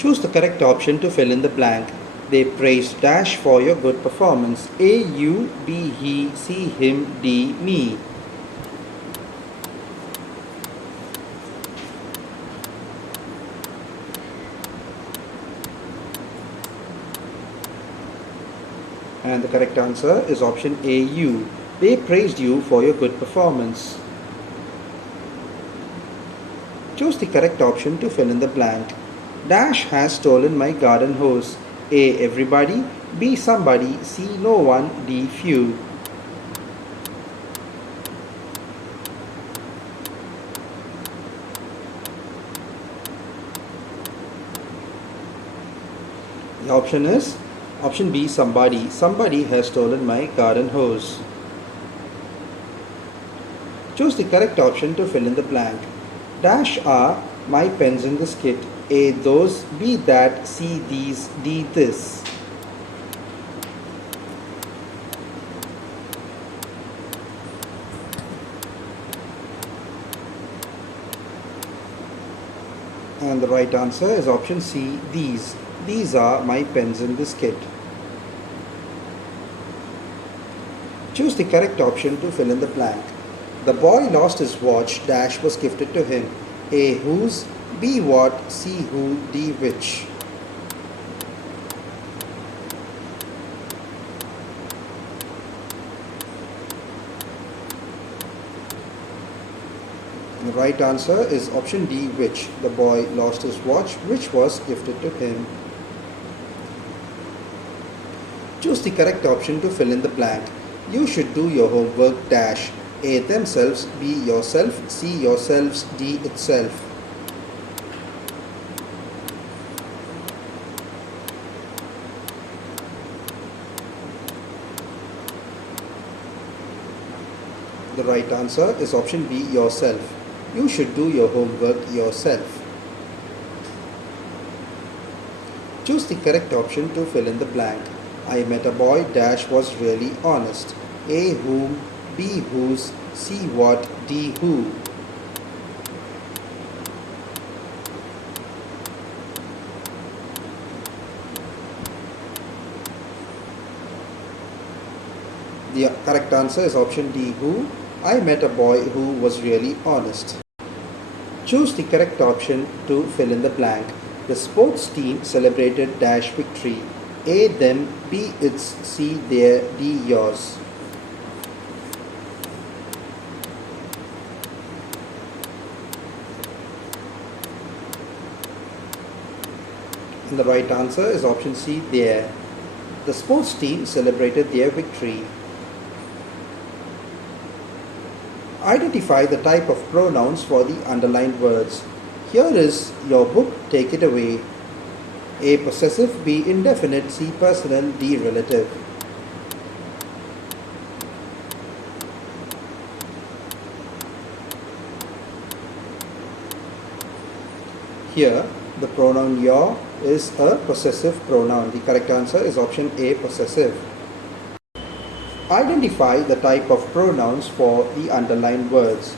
Choose the correct option to fill in the blank. They praised dash for your good performance. A, you, B, he, C, him, D, me. And the correct answer is option A, you. They praised you for your good performance. Choose the correct option to fill in the blank. Dash has stolen my garden hose. A, everybody. B, somebody. C, no one. D, few. The option is option B, somebody. Somebody has stolen my garden hose. Choose the correct option to fill in the blank. Dash are my pens in this kit. A, those. B, that. C, these. D, this. And the right answer is option C, these. These are my pens in this kit. Choose the correct option to fill in the blank. The boy lost his watch. Dash was gifted to him. A, whose. B, what. C, who. D, which. The right answer is option D, which. The boy lost his watch, which was gifted to him. Choose the correct option to fill in the blank. You should do your homework. Dash. A, themselves. B, yourself. C, yourselves. D, itself. The right answer is option B, yourself. You should do your homework yourself. Choose the correct option to fill in the blank. I met a boy. Dash was really honest. A, whom. B, whose. C, what. D, who. The correct answer is option D, who. I met a boy who was really honest. Choose the correct option to fill in the blank. The sports team celebrated dash victory. A, them. B, its. C, their. D, yours. And the right answer is option C, their. The sports team celebrated their victory. Identify the type of pronouns for the underlined words. Here is your book, take it away. A, possessive. B, indefinite. C, personal. D, relative. Here, the pronoun your is a possessive pronoun. The correct answer is option A, possessive. Identify the type of pronouns for the underlined words.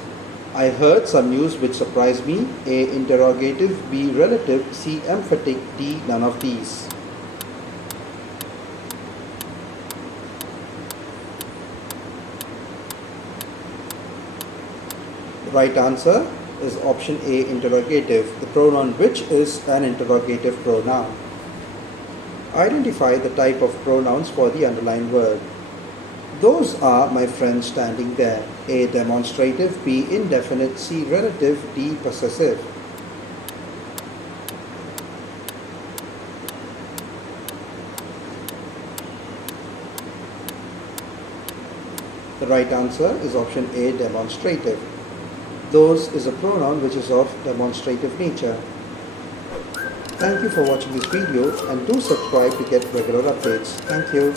I heard some news which surprised me. A, interrogative. B, relative. C, emphatic. D, none of these. The right answer is option A, interrogative. The pronoun which is an interrogative pronoun. Identify the type of pronouns for the underlined word. Those are my friends standing there. A, demonstrative. B, indefinite. C, relative. D, possessive. The right answer is option A, demonstrative. Those is a pronoun which is of demonstrative nature. Thank you for watching this video and do subscribe to get regular updates. Thank you.